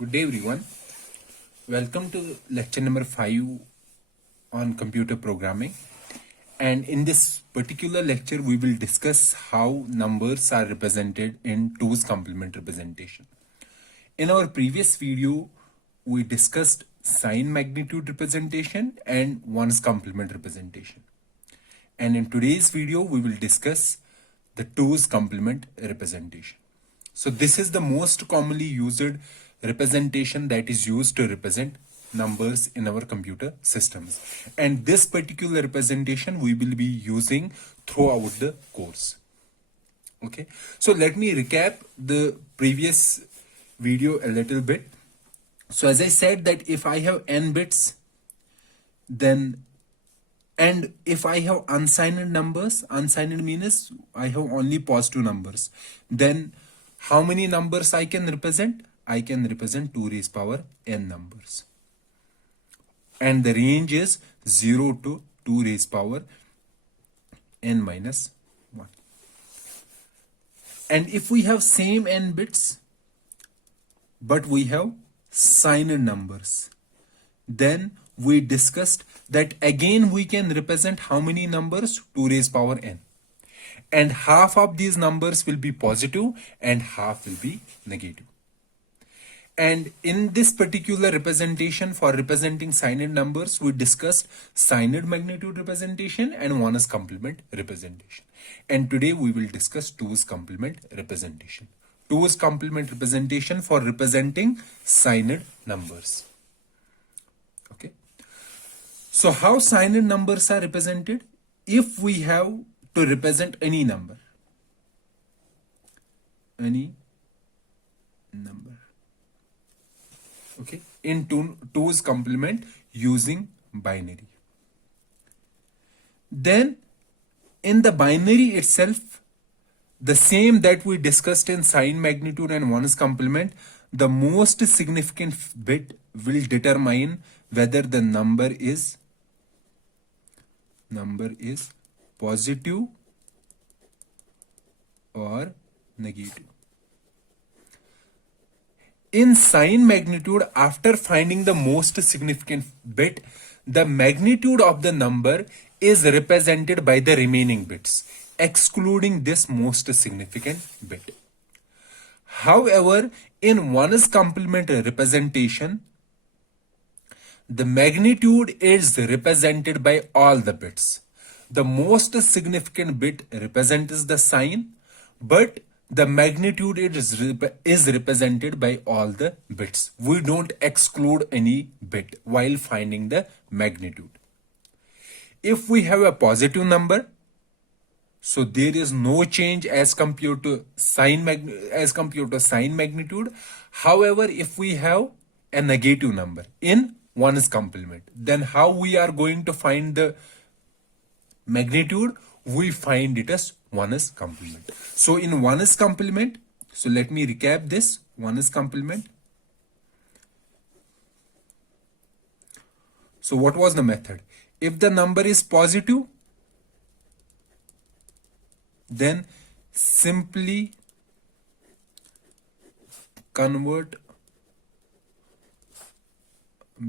Good day, everyone. Welcome to lecture number 5 on computer programming. And in this particular lecture, we will discuss how numbers are represented in 2's complement representation. In our previous video, we discussed sign magnitude representation and 1's complement representation. And in today's video, we will discuss the 2's complement representation. So this is the most commonly used representation that is used to represent numbers in our computer systems. And this particular representation we will be using throughout the course. Okay, so let me recap the previous video a little bit. So as I said that if I have n bits, then and if I have unsigned numbers, unsigned means I have only positive numbers, then how many numbers I can represent? I can represent 2 raised power n numbers. And the range is 0 to 2 raised power n minus 1. And if we have same n bits, but we have signed numbers, then we discussed that again we can represent how many numbers? 2 raised power n. And half of these numbers will be positive and half will be negative. And in this particular representation for representing signed numbers, we discussed signed magnitude representation and 1's complement representation. And today we will discuss 2's complement representation. 2's complement representation for representing signed numbers. Okay. So how signed numbers are represented? If we have to represent any number, okay, in 2's complement using binary, then in the binary itself, the same that we discussed in sign magnitude and 1's complement, the most significant bit will determine whether the number is positive or negative. In sign magnitude, after finding the most significant bit, the magnitude of the number is represented by the remaining bits, excluding this most significant bit. However, in 1's complement representation, the magnitude is represented by all the bits. The most significant bit represents the sign, but the magnitude is represented by all the bits. We don't exclude any bit while finding the magnitude. If we have a positive number, so there is no change as compared to sign magnitude. However, if we have a negative number in 1's complement, then how we are going to find the magnitude? We find it as 1's complement. So in 1's complement, so let me recap this. 1's complement. So what was the method? If the number is positive, then simply convert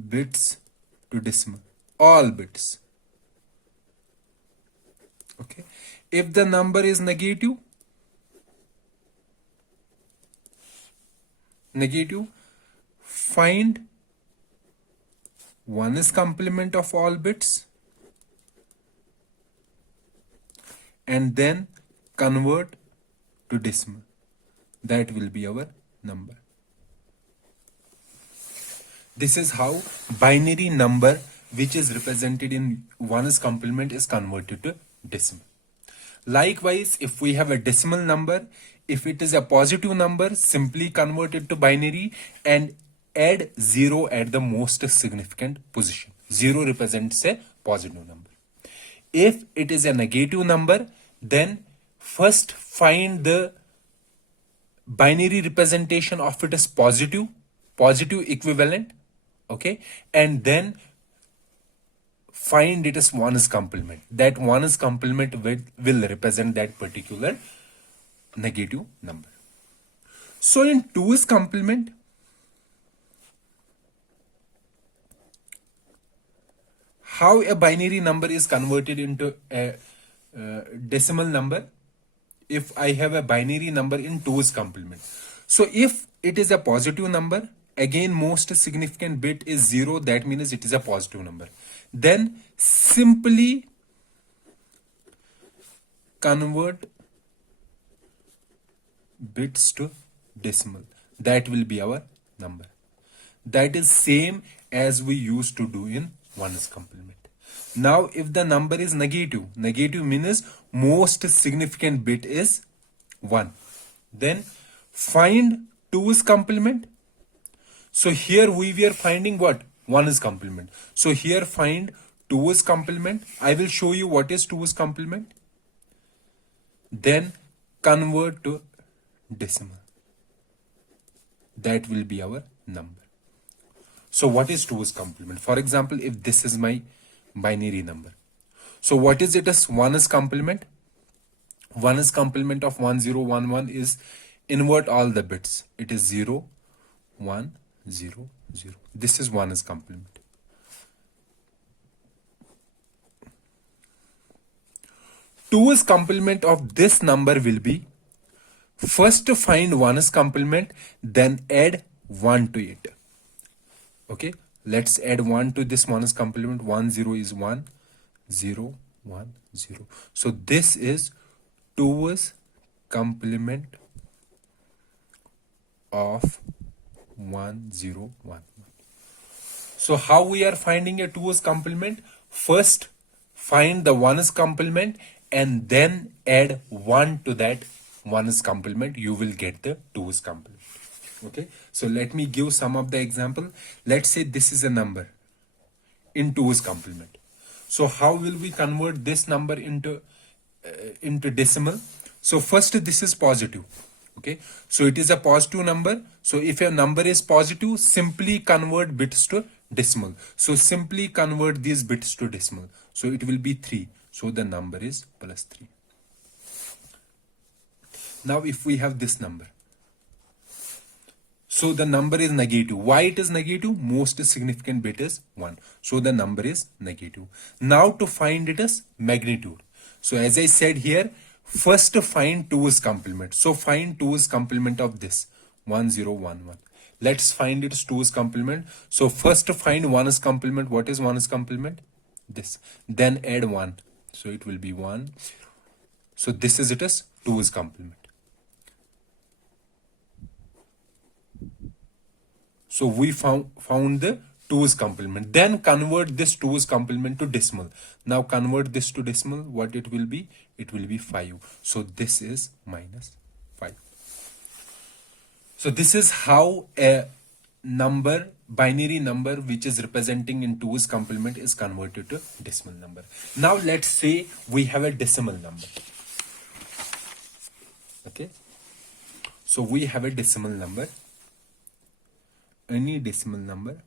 bits to decimal, all bits. Okay. If the number is negative, find 1's complement of all bits and then convert to decimal. That will be our number. This is how binary number which is represented in 1's complement is converted to decimal. Likewise, if we have a decimal number, if it is a positive number, simply convert it to binary and add 0 at the most significant position. 0 represents a positive number. If it is a negative number, then first find the binary representation of it as positive equivalent, okay, and then find it as 1's complement. That 1's complement will represent that particular negative number. So in 2's complement, how a binary number is converted into a decimal number if I have a binary number in 2's complement. So if it is a positive number, again most significant bit is 0, that means it is a positive number. Then simply convert bits to decimal. That will be our number. That is same as we used to do in 1's complement. Now if the number is negative, negative means most significant bit is 1. Then find 2's complement. So here we were finding what? 1's complement. So here find 2's complement. I will show you what is 2's complement. Then convert to decimal. That will be our number. So what is 2's complement? For example, if this is my binary number. So what is it as 1's complement? 1's complement of 1011 is invert all the bits. It is 0, 1, 0, 0. This is 1's complement. Two's complement of this number will be first to find 1's complement, then add 1 to it. Okay, let's add 1 to this 1's complement. 1, 0 is 1, 0, 1, 0. So this is 2's complement of 1, 0, 1. So how we are finding a 2's complement? First find the 1's complement and then add 1 to that 1's complement. You will get the 2's complement. Okay, so let me give some of the example. Let's say this is a number in 2's complement. So how will we convert this number into decimal? So first this is positive. Okay, so it is a positive number. So if a number is positive, simply convert bits to decimal. So simply convert these bits to decimal. So it will be 3. So the number is plus 3. Now if we have this number, so the number is negative. Why it is negative? Most significant bit is 1. So the number is negative. Now to find it as magnitude. So as I said here, first find 2's complement. So find 2's complement of this 1011. Let's find its 2's complement. So first find 1's complement. What is 1's complement? This. Then add 1. So it will be 1. So this is it as 2's complement. So we found the 2's complement. Then convert this 2's complement to decimal. Now convert this to decimal. What it will be? It will be 5. So this is minus 5. So this is how a number, binary number which is representing in 2's complement is converted to decimal number. Now let's say we have a decimal number. Okay. So we have a decimal number. Any decimal number.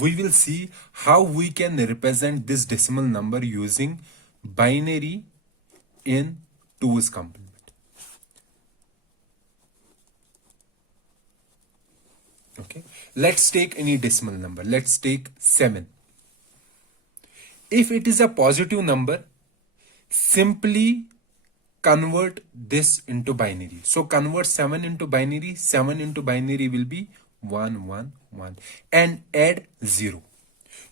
We will see how we can represent this decimal number using binary in 2's complement. Okay, let's take any decimal number. Let's take 7. If it is a positive number, simply convert this into binary. So convert 7 into binary. 7 into binary will be 1, 1, 1 and add 0.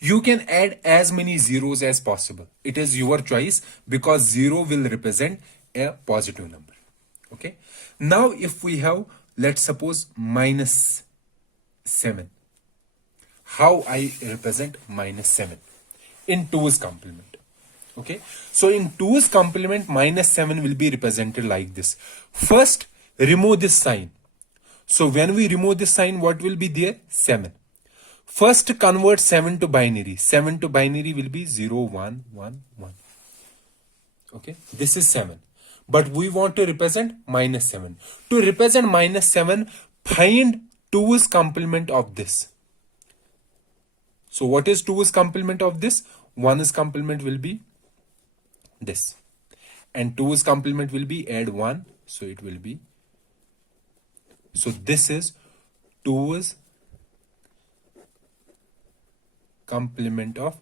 You can add as many zeros as possible. It is your choice because 0 will represent a positive number. Okay. Now if we have, let's suppose minus 7. How I represent minus 7 in 2's complement? Okay. So in 2's complement, minus 7 will be represented like this. First, remove this sign. So when we remove this sign, what will be there? 7. First convert 7 to binary. 7 to binary will be 0, 1, 1, 1. Okay, this is 7. But we want to represent minus 7. To represent minus 7, find 2's complement of this. So what is 2's complement of this? 1's complement will be this. And 2's complement will be add 1. So it will be. So this is 2's complement of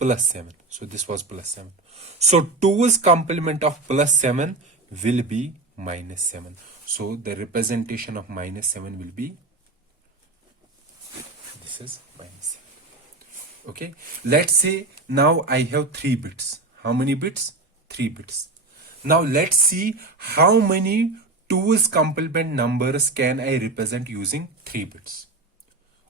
plus 7. So this was plus 7. So 2's complement of plus 7 will be minus 7. So the representation of minus 7 will be, this is minus 7. Okay, let's say now I have 3 bits. How many bits? 3 bits. Now let's see how many 2's complement numbers can I represent using 3 bits.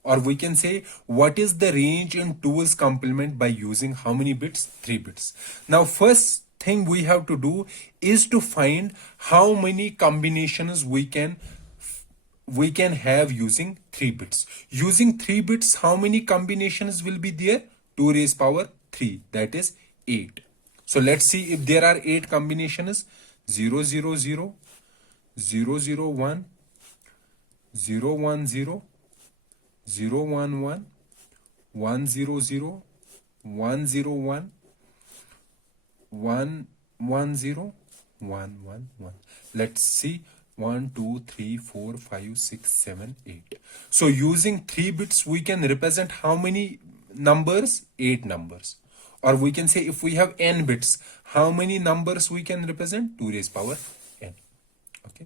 Or we can say, what is the range in 2's complement by using how many bits? 3 bits. Now first thing we have to do is to find how many combinations we can have using 3 bits. Using 3 bits, how many combinations will be there? 2 raised power 3, that is 8. So let's see if there are 8 combinations. 0, 0, 0, 0, 0, 1, 0, 1, 0, 0, 1, 1, 1, 0, 0, 1, 0, 1, 1, 1, 0, 1, 1, 1. Let's see. 1, 2, 3, 4, 5, 6, 7, 8. So using 3 bits, we can represent how many numbers? 8 numbers. Or we can say if we have n bits, how many numbers we can represent? 2 raised power n. Okay.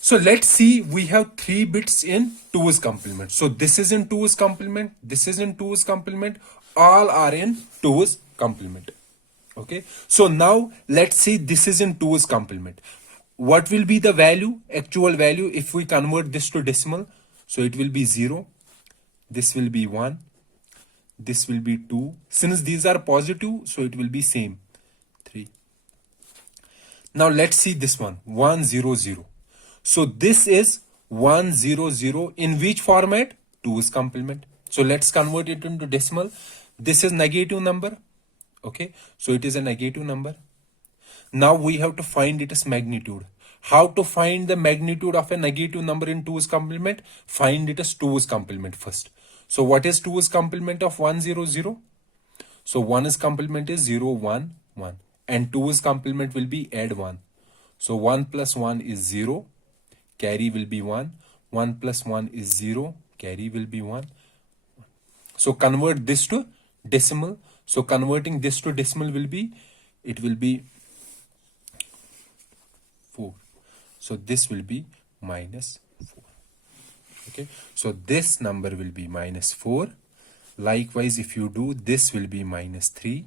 So let's see, we have 3 bits in 2's complement. So this is in 2's complement, this is in 2's complement, all are in 2's complement. Okay. So now let's see this is in 2's complement. What will be the value, actual value, if we convert this to decimal? So it will be 0, this will be 1, this will be 2. Since these are positive, so it will be same, 3. Now let's see this one, 1, 0, 0. So this is 1, 0, 0 in which format? 2's complement. So let's convert it into decimal. This is negative number. Okay, so it is a negative number. Now we have to find its magnitude. How to find the magnitude of a negative number in 2's complement? Find it as 2's complement first. So what is 2's complement of 1, 0, 0? So 1's complement is 0, 1, 1. And 2's complement will be add 1. So 1 plus 1 is 0. Carry will be 1. 1 plus 1 is 0. Carry will be 1. So convert this to decimal. So converting this to decimal will be, it will be 4. So this will be minus 4. Okay. So this number will be minus 4. Likewise, if you do, this will be minus 3.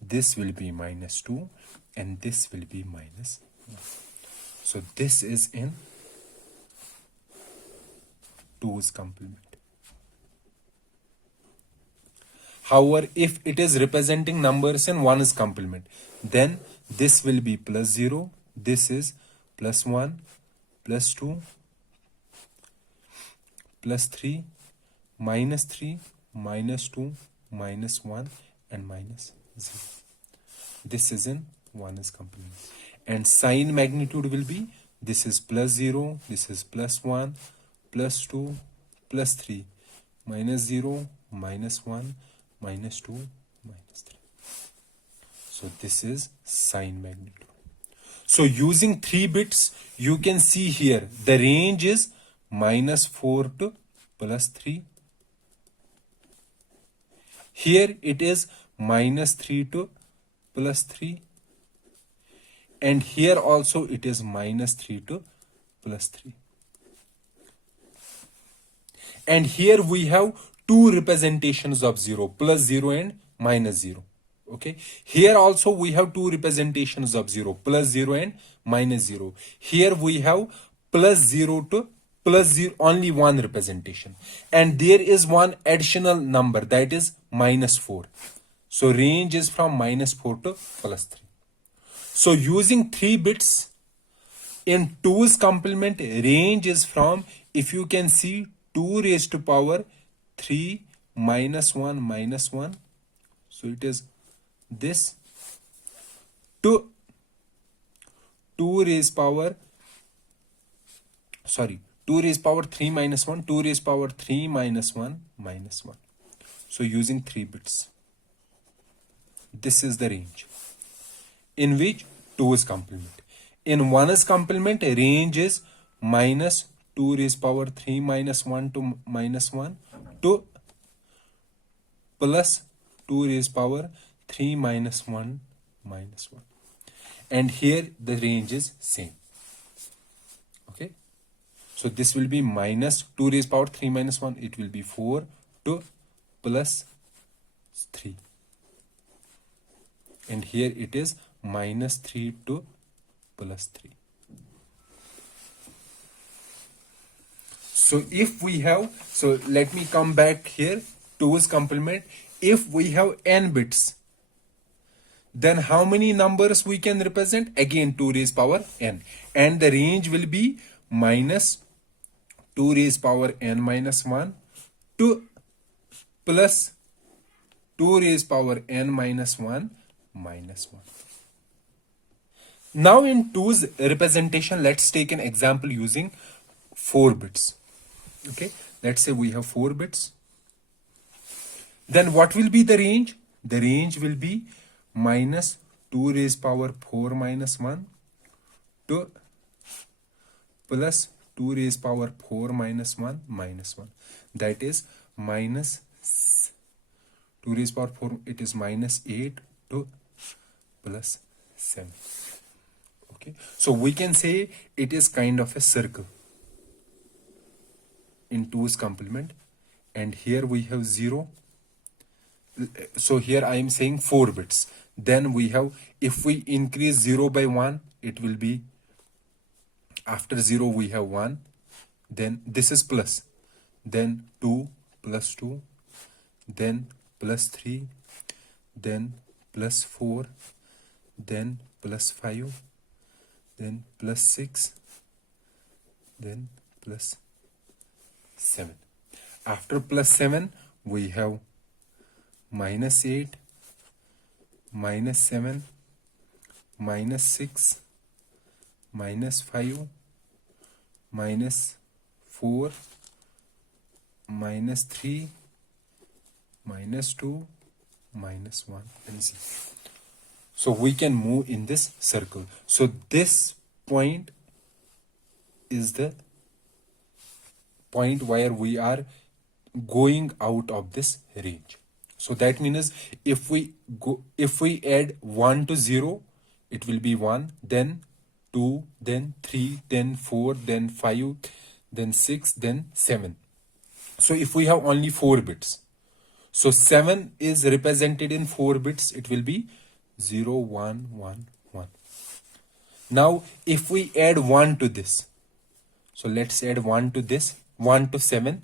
This will be minus 2. And this will be minus 1. So this is in 2's complement. However, if it is representing numbers in 1's complement, then this will be plus 0, this is plus 1, plus 2, plus 3, minus 3, minus 2, minus 1, and minus 0. This is in 1's complement. And sign magnitude will be, this is plus 0, this is plus 1, plus 2, plus 3, minus 0, minus 1, minus 2, minus 3. So this is sign magnitude. So using 3 bits, you can see here the range is minus 4 to plus 3. Here it is minus 3 to plus 3. And here also it is minus 3 to plus 3. And here we have 2 representations of 0, plus 0 and minus 0. Okay. Here also we have 2 representations of 0, plus 0 and minus 0. Here we have plus 0 to plus 0, only one representation. And there is one additional number, that is minus 4. So range is from minus 4 to plus 3. So using 3 bits in 2's complement, range is from, if you can see, 2 raised to power 3 minus 1 minus 1. So it is this to 2 raised power 3 minus 1, 2 raised power 3 minus 1 minus 1. So using 3 bits. This is the range in which 2's complement. In 1's complement, range is minus 2 raised power 3 minus 1 to minus 1 to plus 2 raised power 3 minus 1 minus 1. And here the range is same. Okay. So this will be minus 2 raised power 3 minus 1. It will be 4 to plus 3. And here it is minus 3 to plus 3. So if we have, so let me come back here, 2's complement. If we have n bits, then how many numbers we can represent? Again 2 raised power n. And the range will be minus 2 raised power n minus 1 to plus 2 raised power n minus 1 minus 1. Now in 2's representation, let's take an example using 4 bits. Okay, let's say we have 4 bits. Then what will be the range? The range will be minus 2 raised power 4 minus 1 to plus 2 raised power 4 minus 1 minus 1. That is minus 2 raised power 4, it is minus 8 to plus 7. Okay, so we can say it is kind of a circle in 2's complement, and here we have 0. So here I am saying 4 bits. Then we have, if we increase 0 by 1, it will be, after 0 we have 1, then this is plus, then 2 plus 2, then plus 3, then plus 4, then plus 5, then plus 6, then plus 7. After plus 7 we have minus 8, minus 7, minus 6, minus 5, minus 4, minus 3, minus 2, minus 1, and 0. So we can move in this circle. So this point is the point where we are going out of this range. So that means if we add 1 to 0, it will be 1, then 2, then 3, then 4, then 5, then 6, then 7. So if we have only 4 bits, so 7 is represented in 4 bits, it will be 0, 1, 1, 1. Now if we add 1 to this, so let's add 1 to this, 1 to 7,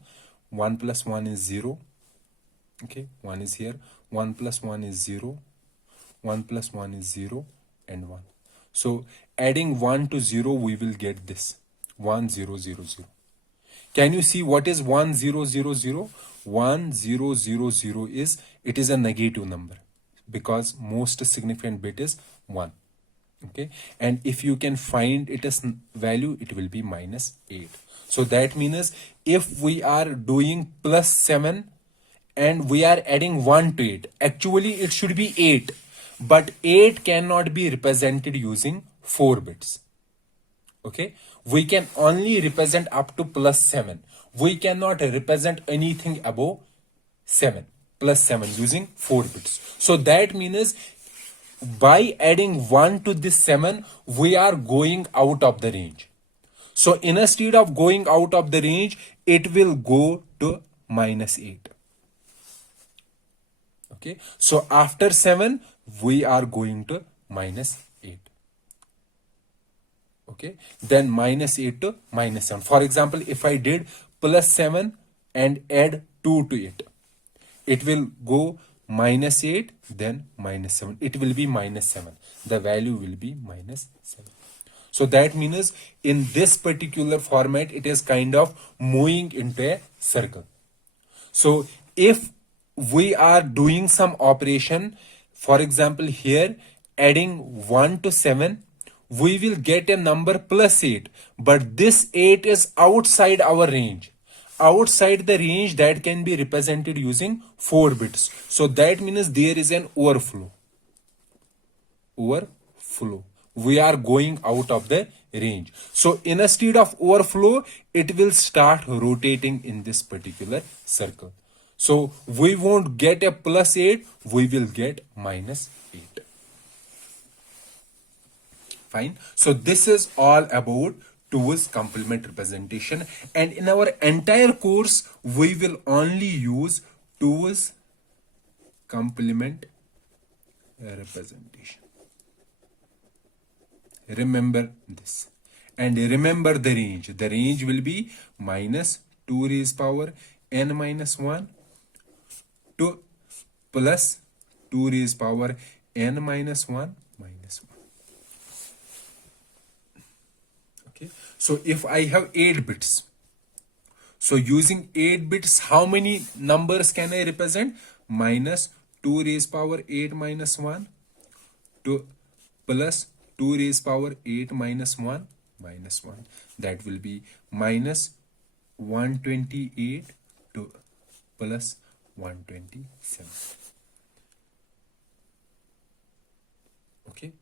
1 plus 1 is 0. Okay, 1 is here, 1 plus 1 is 0, 1 plus 1 is 0, and 1. So adding 1 to 0, we will get this 1 0 0 0. Can you see what is 1 0 0 0? 1 0 0 0 is, it is a negative number because most significant bit is 1. Okay, and if you can find it as value, it will be minus 8. So that means if we are doing plus 7 and we are adding 1 to it, actually it should be 8, but 8 cannot be represented using 4 bits. Okay, we can only represent up to plus 7. We cannot represent anything above 7, plus 7 using 4 bits. So that means by adding 1 to this 7, we are going out of the range. So instead of going out of the range, it will go to minus 8. Okay, so after 7, we are going to minus 8. Okay, then minus 8 to minus 7. For example, if I did plus 7 and add 2 to it, it will go minus 8, then minus 7. It will be minus 7. The value will be minus 7. So that means in this particular format, it is kind of moving into a circle. So if we are doing some operation, for example, here adding 1 to 7, we will get a number plus 8, but this 8 is outside our range, outside the range that can be represented using 4 bits. So that means there is an overflow. We are going out of the range. So instead of overflow, it will start rotating in this particular circle. So we won't get a plus 8, we will get minus 8. Fine. So this is all about 2's complement representation, and in our entire course we will only use 2's complement representation. Remember this. And remember the range. The range will be minus 2 raised power n minus 1 to plus 2 raised power n minus 1 minus 1. Okay. So if I have 8 bits, so using 8 bits, how many numbers can I represent? Minus 2 raised power 8 minus 1 to plus 2 raised power 8 minus 1 minus 1. That will be minus 128 to plus 127. Okay.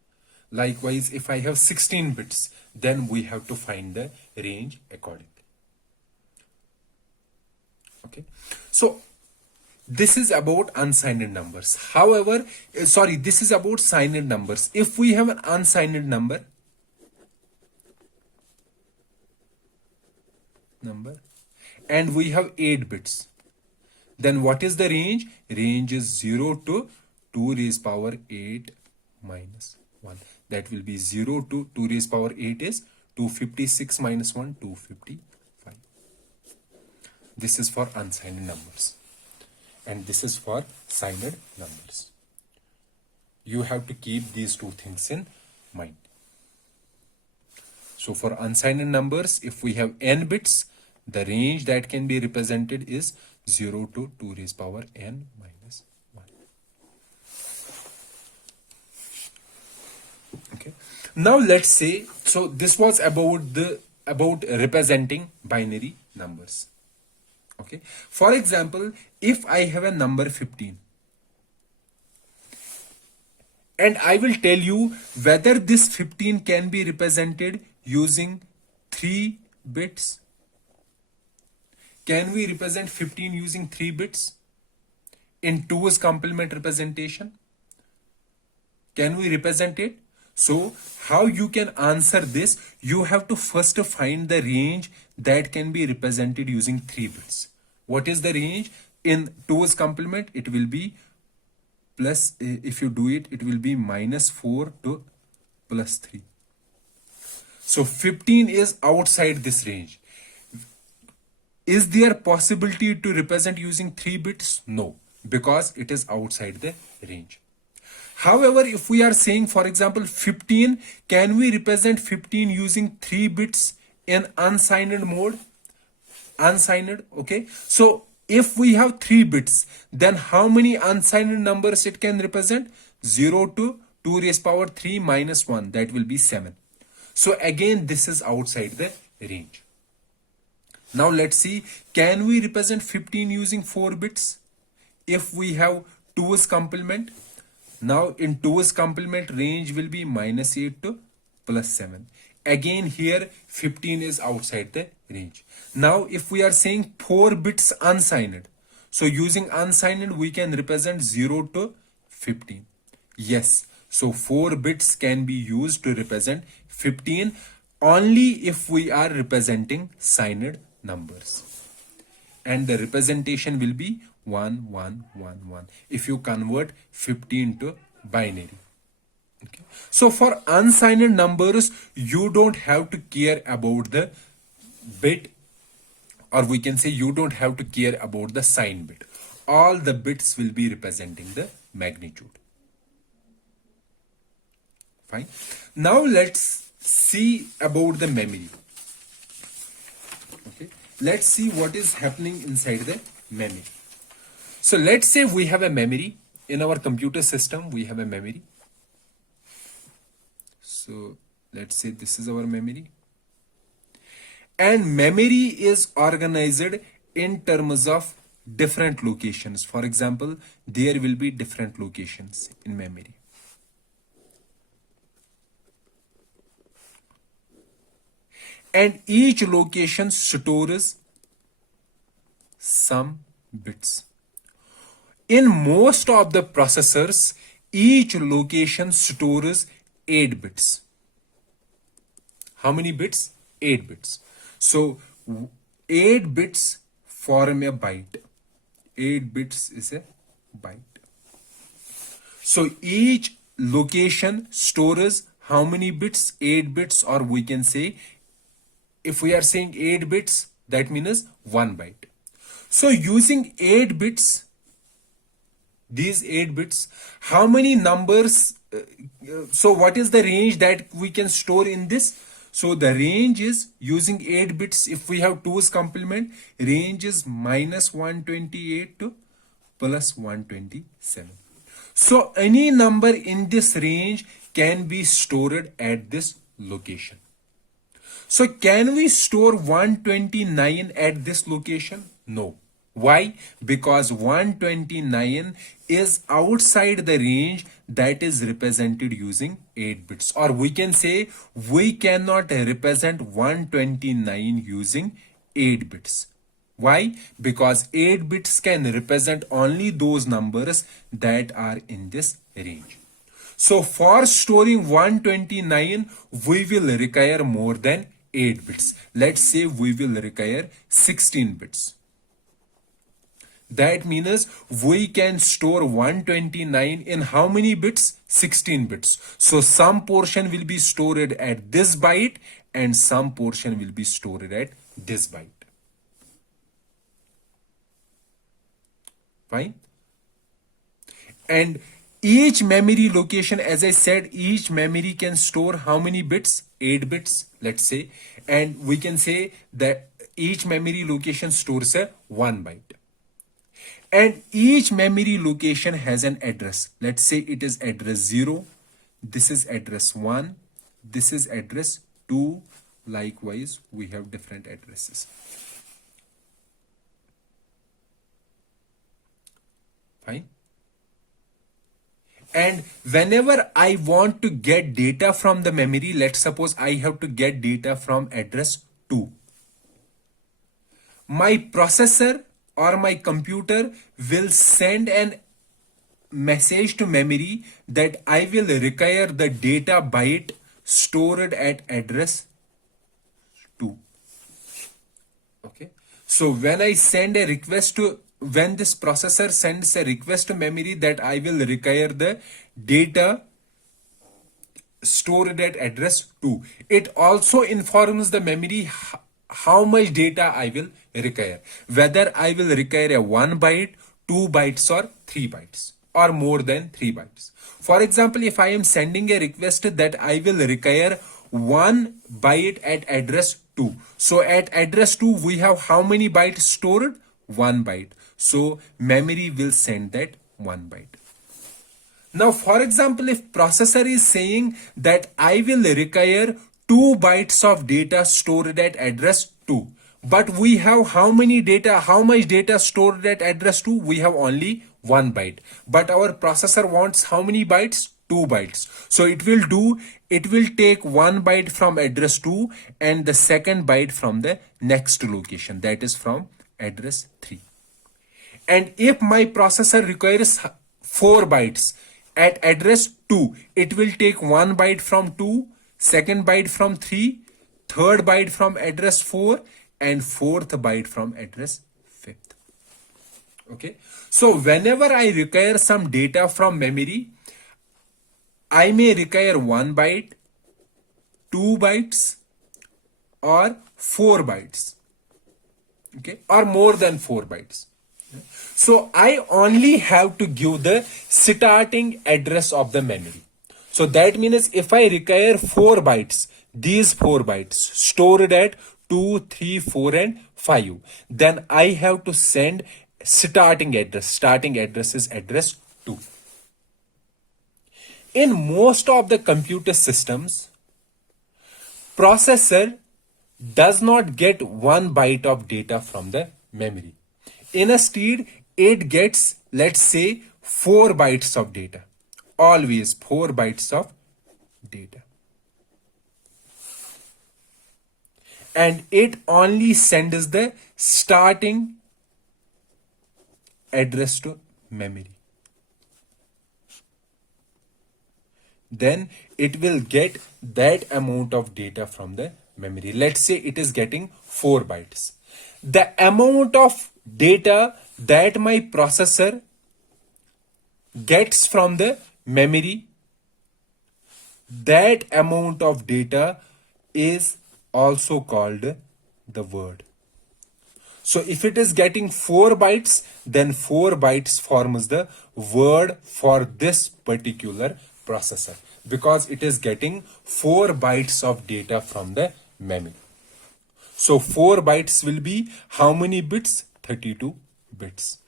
Likewise, if I have 16 bits, then we have to find the range accordingly. Okay. So this is about unsigned numbers. However, this is about signed numbers. If we have an unsigned number, and we have 8 bits, then what is the range? Range is 0 to 2 raised power 8 minus 1. That will be 0 to 2 raised power 8 is 256 minus 1, 255. This is for unsigned numbers. And this is for signed numbers. You have to keep these two things in mind. So for unsigned numbers, if we have n bits, the range that can be represented is 0 to 2 raised power n minus 1. Okay. Now let's say, so this was about representing binary numbers. Okay. For example, if I have a number 15, and I will tell you whether this 15 can be represented using 3 bits. Can we represent 15 using 3 bits in 2's complement representation? Can we represent it? So how you can answer this? You have to first find the range that can be represented using 3 bits. What is the range? In 2's complement, it will be plus, if you do it, it will be minus 4 to plus 3. So 15 is outside this range. Is there possibility to represent using 3 bits? No, because it is outside the range. However, if we are saying, for example, 15, can we represent 15 using 3 bits in unsigned mode? Unsigned, okay. So if we have 3 bits, then how many unsigned numbers it can represent? 0 to 2 raised power 3 minus 1, that will be 7. So again, this is outside the range. Now let's see, can we represent 15 using 4 bits? If we have 2's complement, now in 2's complement, range will be minus 8 to plus 7. Again here 15 is outside the range. Now if we are saying 4 bits unsigned, so using unsigned we can represent 0 to 15. Yes, so 4 bits can be used to represent 15 only if we are representing signed numbers. And the representation will be 1, 1, 1, 1 if you convert 15 to binary. Okay. So for unsigned numbers, you don't have to care about the bit, or we can say you don't have to care about the sign bit. All the bits will be representing the magnitude. Fine. Now let's see about the memory. Okay. Let's see what is happening inside the memory. So let's say we have a memory. In our computer system, we have a memory. So let's say this is our memory. And memory is organized in terms of different locations. For example, there will be different locations in memory. And each location stores some bits. In most of the processors, each location stores 8 bits. How many bits? 8 bits. So 8 bits form a byte. 8 bits is a byte. So each location stores how many bits? 8 bits, or we can say, if we are saying 8 bits, that means 1 byte. So using 8 bits, these 8 bits, how many numbers, so what is the range that we can store in this? So the range is, using 8 bits, if we have 2's complement, range is minus 128 to plus 127. So any number in this range can be stored at this location. So can we store 129 at this location? No. Why? Because 129 is outside the range that is represented using 8 bits. Or we can say we cannot represent 129 using 8 bits. Why? Because 8 bits can represent only those numbers that are in this range. So for storing 129, we will require more than 8 bits. Let's say we will require 16 bits. That means we can store 129 in how many bits? 16 bits. So some portion will be stored at this byte and some portion will be stored at this byte. Fine. And each memory location, as I said, each memory can store how many bits? 8 bits, let's say. And we can say that each memory location stores a 1 byte. And each memory location has an address. Let's say it is address 0. This is address 1. This is address 2. Likewise, we have different addresses. Fine. And whenever I want to get data from the memory, let's suppose I have to get data from address 2. My processor or my computer will send an message to memory that I will require the data byte stored at address 2. Okay. So when I send a request to, when this processor sends a request to memory that I will require the data stored at address 2, it also informs the memory how much data I will require. Whether I will require a 1 byte, 2 bytes or 3 bytes or more than 3 bytes. For example, if I am sending a request that I will require 1 byte at address 2. So at address 2 we have how many bytes stored? 1 byte. So memory will send that 1 byte. Now for example, if processor is saying that I will require 2 bytes of data stored at address 2, but we have how much data stored at address 2? We have only 1 byte, but our processor wants how many bytes? 2 bytes. So it will take 1 byte from address 2 and the second byte from the next location, that is from address 3. And if my processor requires 4 bytes at address 2, it will take 1 byte from 2, second byte from 3, third byte from address 4, and fourth byte from address 5th. Okay. So whenever I require some data from memory, I may require 1 byte, 2 bytes, or 4 bytes. Okay. Or more than 4 bytes. So I only have to give the starting address of the memory. So that means if I require 4 bytes, these 4 bytes stored at 2, 3, 4 and 5, then I have to send starting address. Starting address is address 2. In most of the computer systems, processor does not get 1 byte of data from the memory. Instead, it gets, let's say, 4 bytes of data. Always 4 bytes of data. And it only sends the starting address to memory. Then it will get that amount of data from the memory. Let's say it is getting 4 bytes. The amount of data that my processor gets from the memory, that amount of data is also called the word. So if it is getting 4 bytes, then 4 bytes forms the word for this particular processor, because it is getting 4 bytes of data from the memory. So 4 bytes will be how many bits? 32 bits.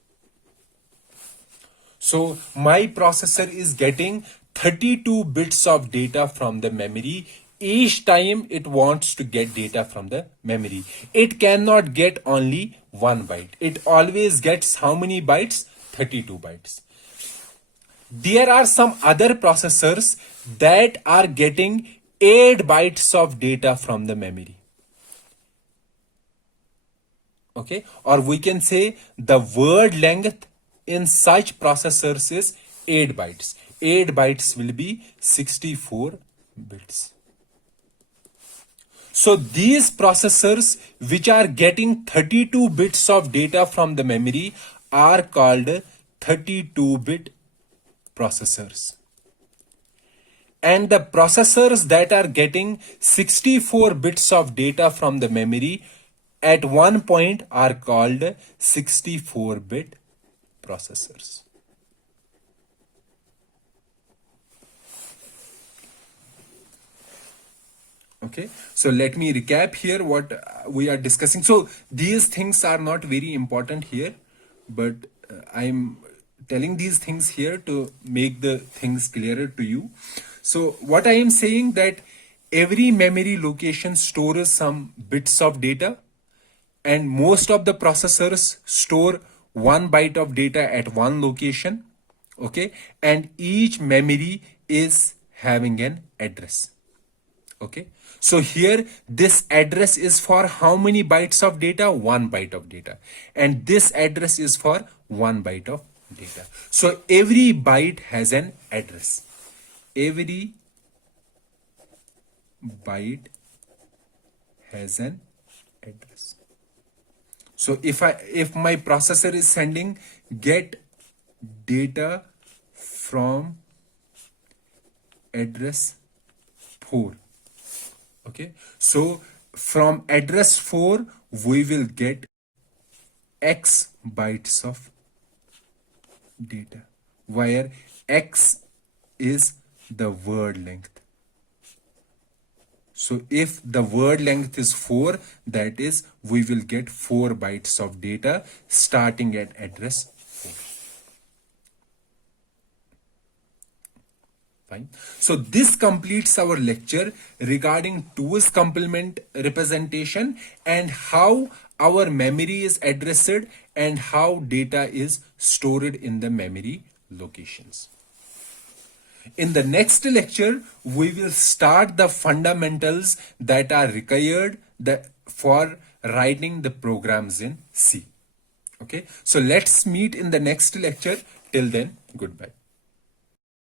So my processor is getting 32 bits of data from the memory each time it wants to get data from the memory. It cannot get only 1 byte. It always gets how many bytes? 32 bytes. There are some other processors that are getting 8 bytes of data from the memory. Okay, or we can say the word length in such processors is 8 bytes. 8 bytes will be 64 bits. So these processors which are getting 32 bits of data from the memory are called 32-bit processors. And the processors that are getting 64 bits of data from the memory at one point are called 64-bit processors. Okay, so let me recap here what we are discussing. So these things are not very important here, but I'm telling these things here to make the things clearer to you. So what I am saying that every memory location stores some bits of data, and most of the processors store 1 byte of data at one location. Okay, and each memory is having an address. Okay, so here this address is for how many bytes of data? 1 byte of data. And this address is for 1 byte of data. So every byte has an address. Every byte has an address. So if my processor is sending get data from address 4. Okay, so from address 4 we will get X bytes of data, where X is the word length. So if the word length is 4, that is we will get 4 bytes of data starting at address 4. Fine. So this completes our lecture regarding 2's complement representation and how our memory is addressed and how data is stored in the memory locations. In the next lecture, we will start the fundamentals that are required for writing the programs in C. Okay, so let's meet in the next lecture. Till then, goodbye.